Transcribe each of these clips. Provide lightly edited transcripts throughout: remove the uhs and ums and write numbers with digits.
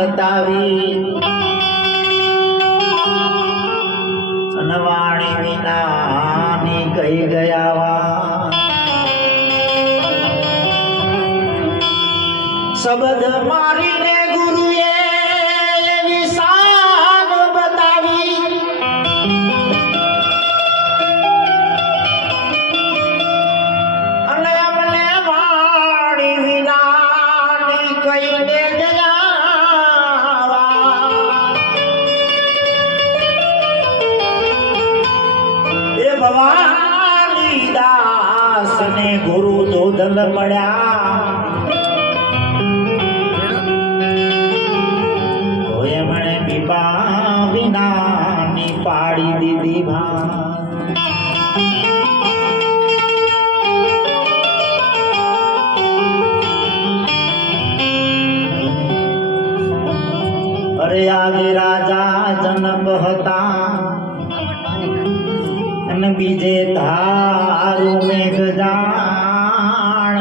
बतावी अनवाणी विनानी कही गया वा शब्द मारी ने गुरुए विशाल बतावी अने अमने वाणी विनानी कही ने गया ए भवानी दास ने गुरु दोदल मळ्या विनानी पाड़ी दीदी भान अरे आगे राजा जन्म होता बीजे धारू में गजान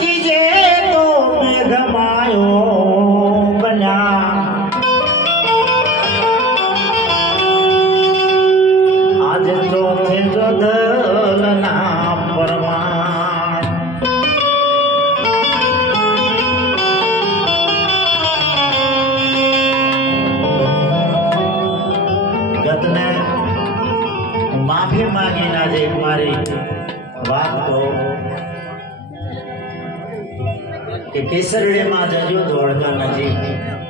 तीजे तो मेघ मायो बना आज चौथे जो दलना परमाण गतने माफी मांगी ना जे मारी बात को કે કેસરડે માં જજો ધોળકા નજીક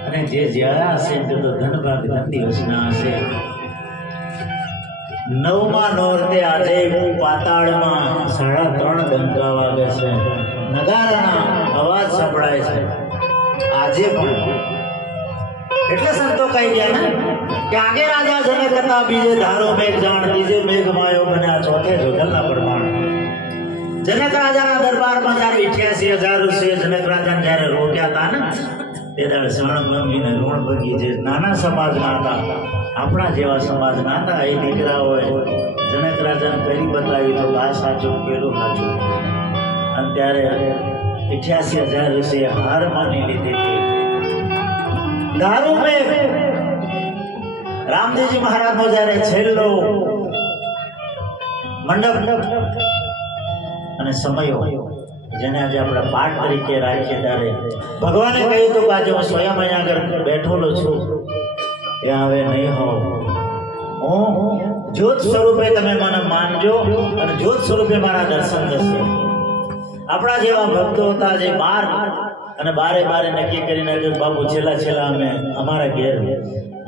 અને જે જ્યાં હશે તે તો ધનભાગ ધન દિવસના હશે નવમા નોરતે આજે પાતાળમાં 3:30 ડંકા વાગે છે નગારાના અવાજ સંભળાય છે આજે પણ એટલે સંતો કહી ગયા ને કે આગે રાજા જનક હતા બીજે ધારો મેઘ જાણ બીજે મેઘ માયો બન્યા ચોથે જોગલના પ્રમાણ जनक राजा दरबार में जયારે 88,000 રૂપિયા जनक राजा जયારે રોક્યા હતા ને તે દાડે શરણભૂમિ ને ઋણભગી જે નાના સમાજના હતા આપણા જેવા સમાજના હતા એ દીકરાઓએ जनक રાજાને કરી બતાવી તો આ સાચું પેલું સાચું અને ત્યારે 88,000 રૂપિયા હાર માની લીધી હતી દારૂ में રામદેવજી મહારાજ નો જયારે છેલ્લો મંડપ અને સમયો જેને આજે આપણે પાઠ તરીકે રાખીએ ત્યારે ભગવાને કહ્યું હતું કે આજે હું સ્વયં અહીંયા આગળ બેઠોલો છું એ હવે નહીં હોઉં હું જ્યોત સ્વરૂપે તમે મને માનજો અને જ્યોત સ્વરૂપે મારા દર્શન થશે આપણા જેવા ભક્તો હતા જે બાર અને બારે નક્કી કરીને બાપુ છેલ્લા અમે અમારા ઘેર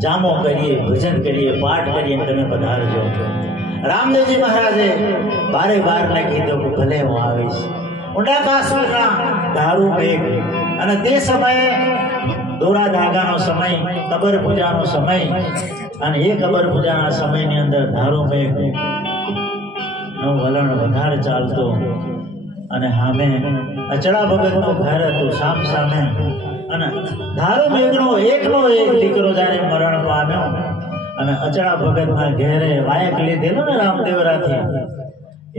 જામો કરીએ ભજન કરીએ પાઠ કરીએ તમે પધારજો रामदेवजी महाराजे बार ने कीधुं के भले हूँ आवीश ऊंडा काश्मीरना दारू मेघ अने ते समय दोरा धागानो समय कबर पूजानो समय अने ए कबर पूजाना समयनी अंदर दारू मेघ नो वलण वधारे चालतो अने हामे अचड़ा भगतनो घर हतुं साम सामे अने दारू मेघनो एकनो एक दीकरो जाने मरण पाम्यो અને અચડા ભગતના ઘેરે વાયક લીધેલો ને રામદેવરાથી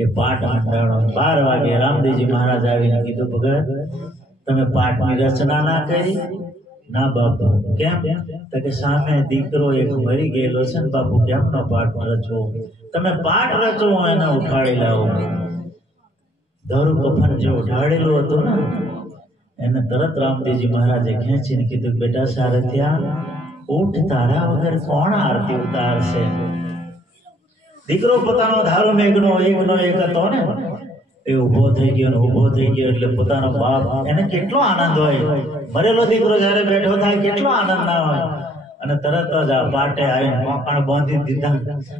એ પાઠ મંડાણો 12 વાગે રામદેવજી મહારાજ આવીને કીધું ભગત તમે પાઠની રચના ના કરી ના બાપુ કેમ તો કે સામે દીકરો એક મરી ગયેલો છે ને બાપુ કેમનો પાઠ રચવો તમે પાઠ રચો એને ઉઠાડી લાવો ધરું કફન જે ઉઠાડેલું હતું ને એને તરત રામદેવજી મહારાજે ખેંચીને કીધું બેટા સારથિયા ऊठ तारा वगर कौन आरती उतार से दीकरो पोतानो धारो मेघनो एकनो एक હતો ને એ ઊભો થઈ ગયો એટલે પોતાનો બાપ એને કેટલો આનંદ હોય મરેલો દીકરો જ્યારે બેઠો થાય કેટલો આનંદ ના હોય અને તરત જ આ પાટે આવીને કોંકણ બાંધી દીધા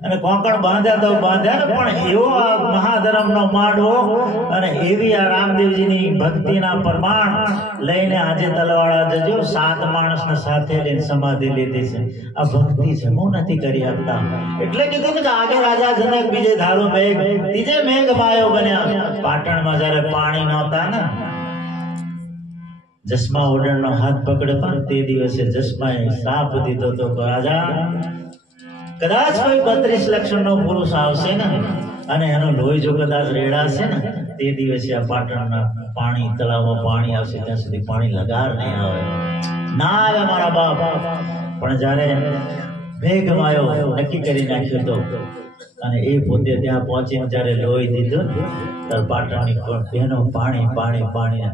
અને કોંકણ બાંધ્યા તો બાંધ્યા ને પણ એવો આ મહાધર્મનો માડો અને એવી આ રામદેવજીની ભક્તિના પ્રમાણ લઈને આજે તલવાડા જજો 7 માણસને સાથે લઈને સમાધિ લીધી છે આ ભક્તિ છે હું નથી કરી શકતા એટલે કીધું કે આગે રાજા જનક બીજે ધારો મેઘ ત્રીજે મેઘ માયો બન્યા પાટણમાં જ્યારે પાણી નહોતા ને जस्मा ओडणनो हाथ पकड़े पण ते दिवसे जस्माए साप दीधो तो राजा कदाच कोई 32 लक्षणनो पुरुष आवशे ने अने एनो लोही जो कदाच रेड़ाशे ने તે દિવસે આ પાટણના પાણી તળાવમાં પાણી આવશે ત્યાં સુધી પાણી લગાર નહીં આવે ના આવે મારા બાપ પણ જ્યારે મેઘમાયો નક્કી કરી નાખ્યો તો અને એ પોતે ત્યાં પહોંચીને જ્યારે લોહી દીધું ત્યારે પાટણની બહેનો પાણી પાણી પાણી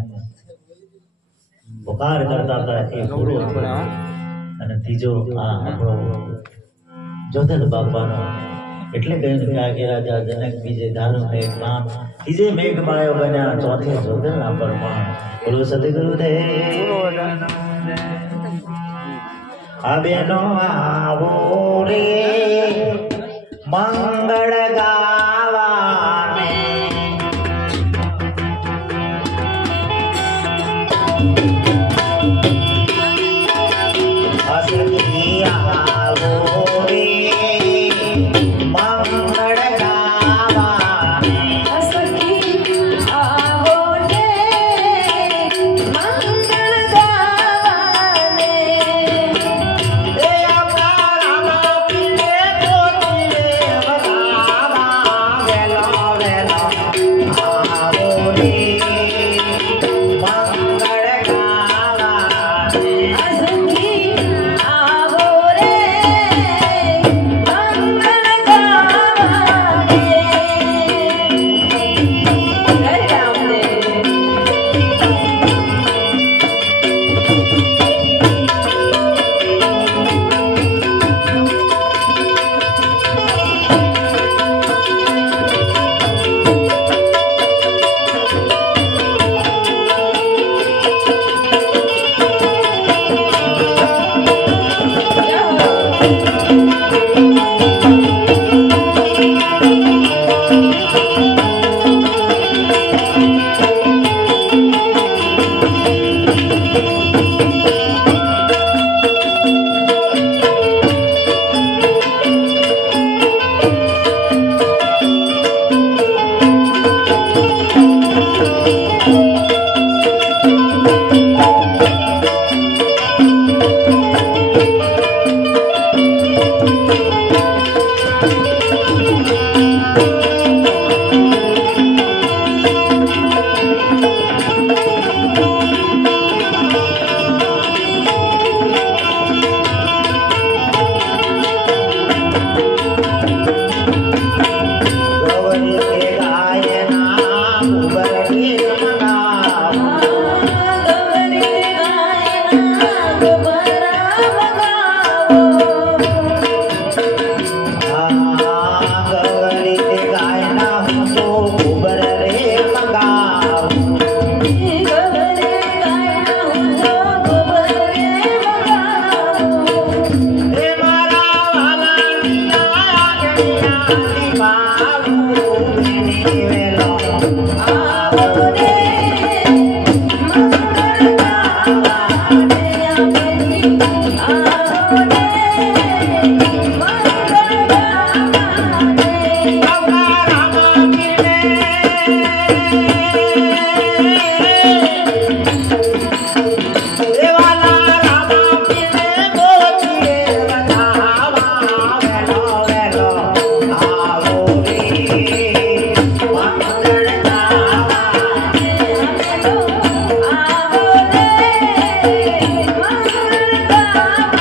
પુકાર કરતા હતા એ પૂરો અને ત્રીજો આ આપણો જોધલ બાપાનો એટલે કહ્યું કે આગે રાજા જનક બીજે ધારો મેઘમાન ત્રીજે મેઘમાયો બન્યા ચોથે જોધલના પરમાણ બોલો સદગુરુદેવ આ બેનો આવો રે મંગળ ગાવાને હસતી આવો રે મંગળ ગાવાને હસતી આવો રે મંગળ ગાવાને એ આપણા રામા પીને જોતીએ બતાવા વેલો વેલો આવો રે મંગળ ગાવાને હસતી આવો રે મંગળ ગાવાને જય રામદેવ ગવરી કે ગાયના ઉબરને મંગાવ ગવરી ગાયના ગોબરા વગાવો ગવરી કે ગાયના તો ઉબર રે મંગાવ ગવરી ગાયના ગોબરે વગાવો હે મારા વાલાની આગળની બાબુ ની વેલો આવો રે મંગળ ગાવાને આપણી આવો રે મંગળ ગાવાને આપણા રામા પીને દેવાલા રામા પીને ગોતીએ બતાવા વેલો વેલો આવો રે મંગળ ગાવાને આવો રે મંગળ ગાવાને